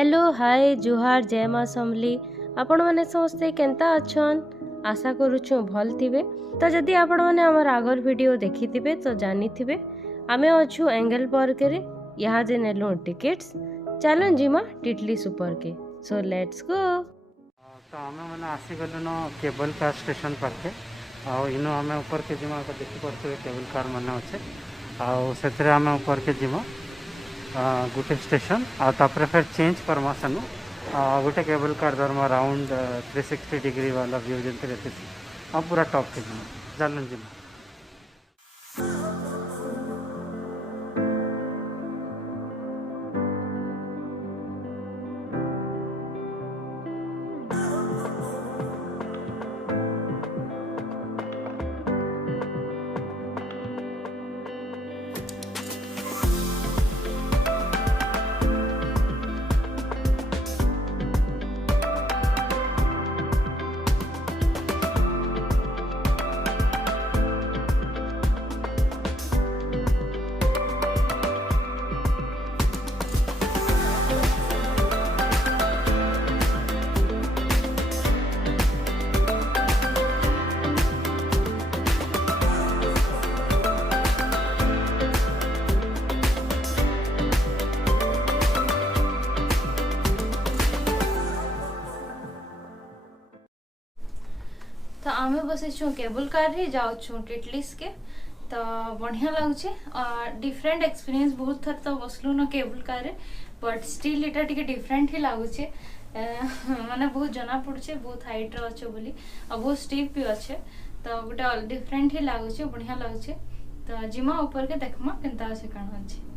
Hello hi जुहार जय माँ समली आपण मैंने समस्ते केंता अच्छन आशा करूछु भल थिबे। तो जदि आपण मैंने हमर आगर वीडियो देखि थिबे तो जानी थिबे आमे अछु एंगल पार्क रे यहाँ जे नेलो टिकट्स चलन जिमा टिटली सुपर के सो लेट्स गो। तो आम मैंने आसीगल केबल कार स्टेशन पाखे आनो आम ऊपर के जिमा देखी पारे केबल कार मान अच्छे आम ऊपर के जिमा गोटे स्टेशन आपर फिर चेंज करमा सेनु गोटे केबल कार धर्मा राउंड 360 डिग्री वाला व्यू जमी रहती पूरा टॉप के जिमा चलन जिमा। तो आम बस केबल कार रे जाऊँ टिटलिस के तो बढ़िया लगुचे डिफरेंट एक्सपीरियंस बहुत थर तो बसलु न केबल कार रे बट स्टिल एटा टिके डिफरेंट ही लगुचे माने बहुत जना पड़ुचे बहुत हाइट रे अच्छे बोली और बहुत स्टीप भी अच्छे तो गोटे डिफरेंट ही लगुचे बढ़िया लगुचे तो जिमा ऊपर के देखमा केनता अच्छे काण अच्छे।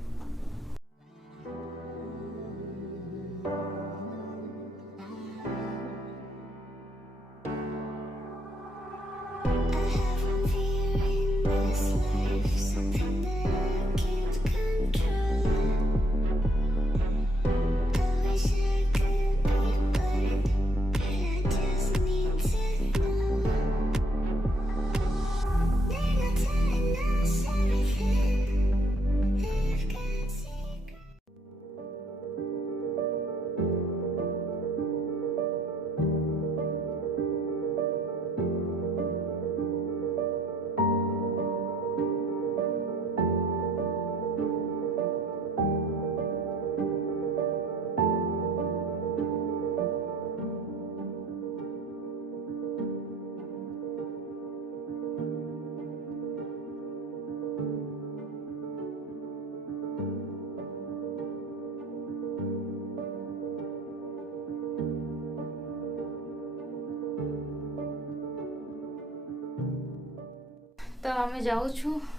तो आम जाऊँ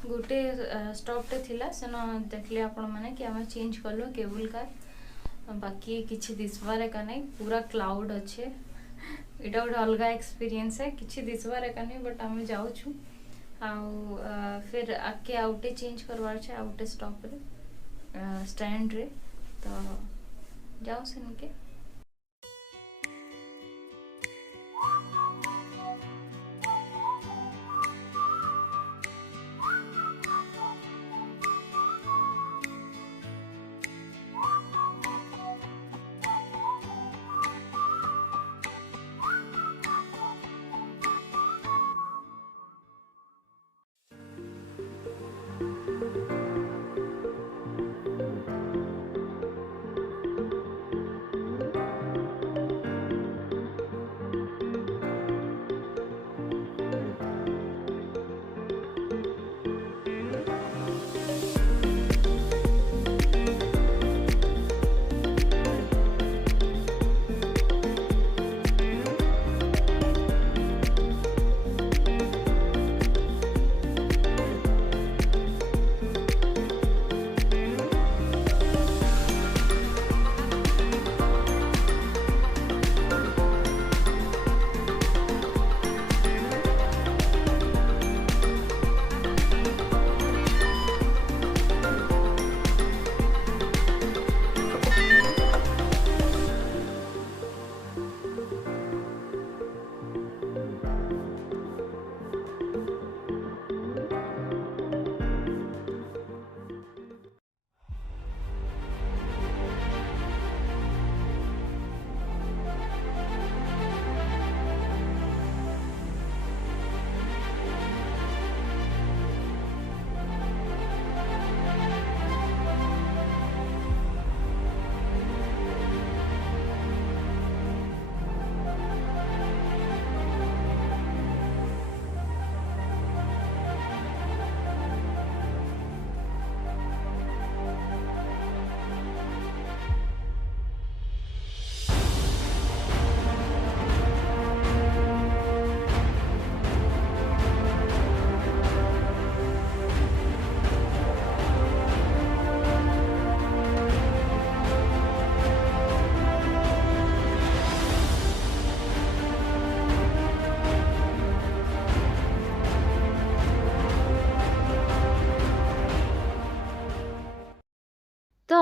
गोटे स्टॉप टे थिला सेन देखले आपण माने कि आम चेंज कलो केबल कार बाकी किछि दिसबार का नहीं पूरा क्लाउड अच्छे इटा गोटे अलग एक्सपीरियंस है किछि दिसबार का नहीं बट आम जाऊँ फिर आके आउटे चेंज करवार छे आउटे स्टॉप रे स्टैंड रे तो जाऊँ सेन के।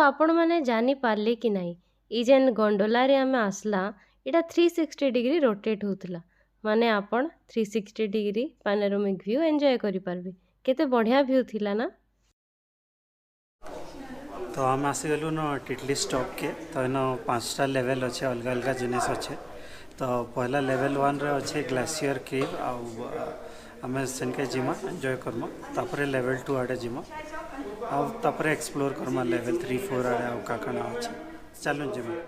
आपण मैंने जानी पारले कि नहीं ई जेन गंडोला रे आमे आसला इटा 360 डिग्री रोटेट होतला माने आपण 360 डिग्री पैनोरामिक व्यू एंजॉय करि पारबे केते बढ़िया व्यू थिला ना। तो आम आसीगलु न टिटली स्टॉप के तो इन 5टा लेवल अच्छे अलग अलग जिनिस अच्छे। तो पहला लेवल 1 रे अच्छे ग्लेशियर केव आम सेनके जिमा एंजॉय करमा तापर लेवल 2 आड़े जिमा तापर एक्सप्लोर करमा लेवल 3 4 आड़े का काना अच्छे चलो जिमा।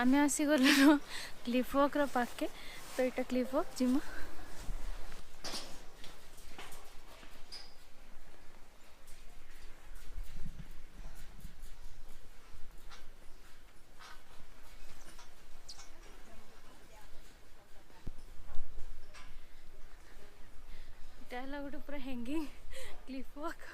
आमे आसीगलु क्लिफ वॉक पाखे तो यहाँ क्लिफ वॉक जिमा। गोटे पूरा हैंगिंग क्लिफ वॉक।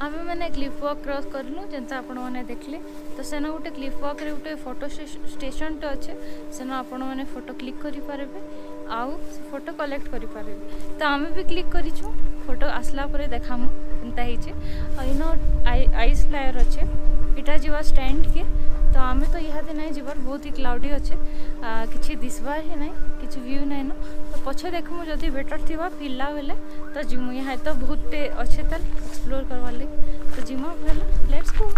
आम मैंने क्लिफ वॉक क्रॉस करलु जेनता आपण मैंने देखले। तो सेन गोटे क्लिफ वॉक रे गोटे फोटो स्टेशन अच्छे सेन आपण मैंने फोटो क्लिक करि पारबे आउ फोटो कलेक्ट करि पारबे। तो आम भी क्लिक करिछु फोटो आसला परे देखामु एंता हिचे इनो आइस लेयर अच्छे इटा जीवा स्टैंड के। तो आम तो इहादे नहीं जीवार बहुत ही क्लाउडी अच्छे किसी दिसबार ही नहीं किसी व्यू नहीं न। तो पछे देखमु जदि बेटर थिबा फिरला बेले तो जिमु यहाँ तो बहुत अच्छे तल एक्सप्लोर करवार लगे। तो जिमा बेले लेट्स गो।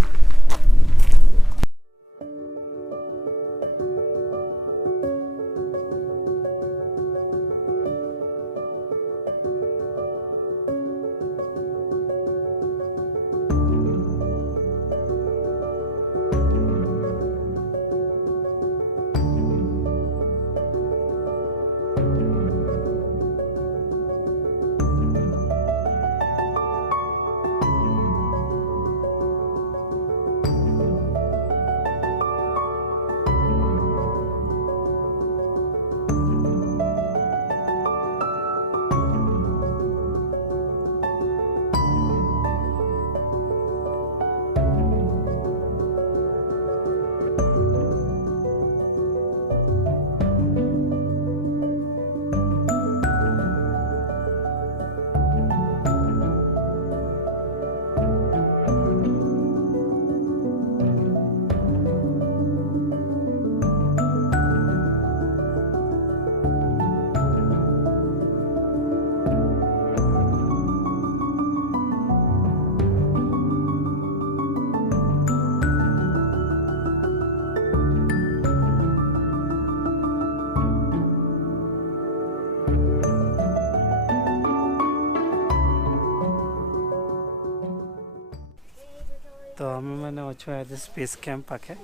अछु आज स्पेस कैंप पाखे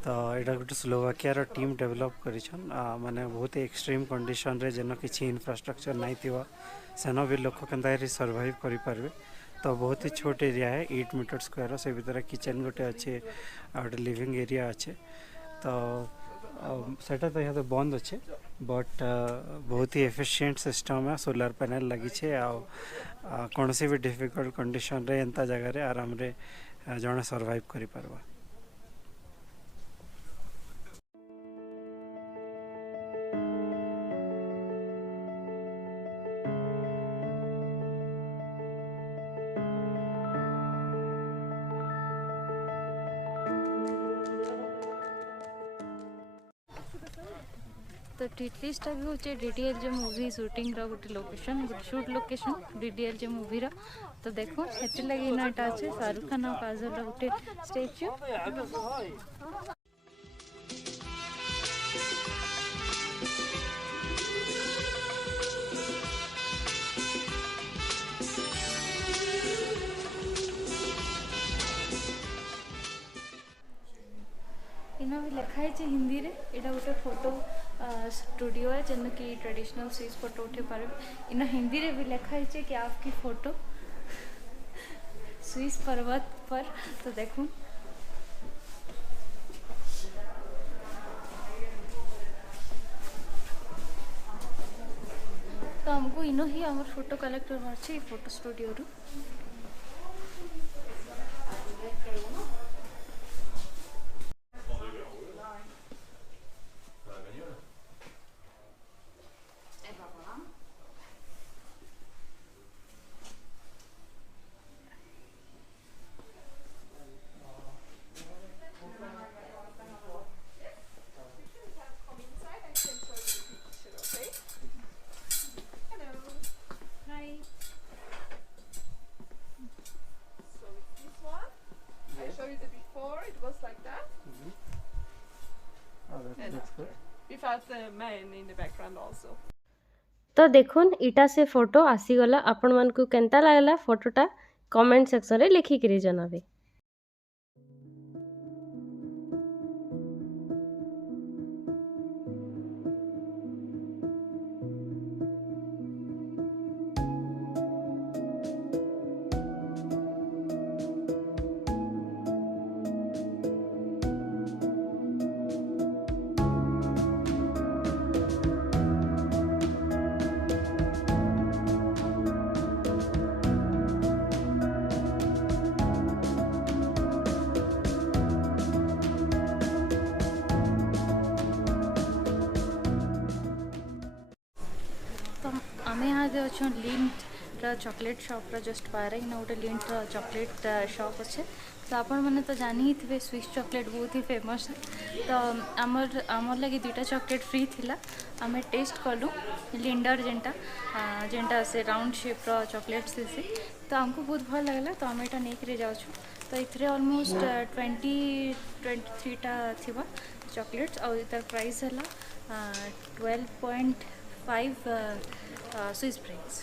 तो यहाँ गोटे स्लोवाकिया टीम डेवलप करिछन माने बहुत एक्सट्रीम कंडीशन रे जेन किछि इंफ्रास्ट्रक्चर नहीं थिवा सेनो भी लोक केनता सर्वाइव करि पारबे। तो बहुत ही छोट एरिया है 8 मीटर स्क्वायर से भीतर किचन गोटे अच्छे गोटे लिविंग एरिया अच्छे तो सेटा तो यहाँ तो बंद अच्छे बट बहुत ही एफिशिएंट सिस्टम है सोलार पैनल लगी कौन सी भी डिफिकल्ट कंडीशन रे एंता जगह रे आराम रे जने सर्वाइव करि पारबा। तो टिटलिसटा भी होचे डीडीएलजे मूवी शूटिंग रो गोटे लोकेशन गोटे शूट लोकेशन डीडीएलजे मूवी रो। तो देखो सेट लगी नाटा अच्छे शाहरुख खान और काजल रो गोटे स्टैच्यू। इना भी लिखा है हिंदी रे एटा गोटे फोटो स्टूडियो है जन की ट्रेडिशनल स्विस फोटो उठे पारे। इना हिंदी रे भी लिखा है कि आपकी फोटो स्विस पर्वत पर। तो देखो तो हमको इनो ही हमर फोटो कलेक्ट करवार छे फोटो स्टूडियो रू। Without the man in the background also. तो देखुन इटा से फोटो आसीगला आपण मन को केनता लागला फोटोटा कमेंट सेक्शन रे लिखि करी जनाबे। आम यहाँ अच्छे लिंट चॉकलेट शॉप जस्ट पारे ना गोटे लिंट चॉकलेट शॉप अच्छे। तो आपण मैंने तो जानी ही थे स्विस चॉकलेट बहुत ही फेमस है। तो आमर लगे 2टा चॉकलेट फ्री थिला आम टेस्ट कलु लिंडर जेनटा से राउंड शेप चॉकलेट से तो आमको बहुत भल लगला। तो आम यहाँ नहीं जाऊँ तो ये ऑलमोस्ट 23टा थी चॉकलेट्स और इतार प्राइस है 12.5 स्विस फ्रैंक्स।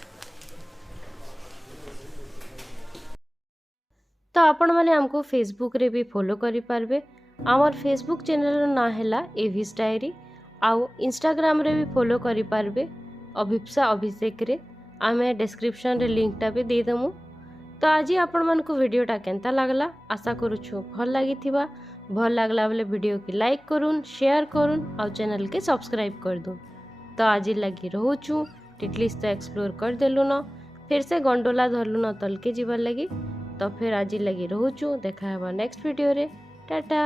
तो आपण माने हमको फेसबुक रे भी फॉलो करि पारबे। आमर फेसबुक चैनल रो ना हैला एविस डायरी आउ इंस्टाग्राम रे भी फॉलो करि पारबे अभिप्सा अभिषेक रे। आमे डिस्क्रिप्शन रे लिंक टा भी दे दमु। तो आज आपण मन को वीडियोटा केनता लागला आशा करूछु भल लागिथिबा। भल लागला बेले वीडियो की लाइक करूँ शेयर करूँ और चैनल के सब्सक्राइब कर दूँ। तो आज लगी रोचु टिटलिस तो एक्सप्लोर कर देलु न फिर से गंडोला धरलु न तल के जीवार लगी। तो फिर आज लगी रोचु देखा है नेक्स्ट वीडियो रे टाटा।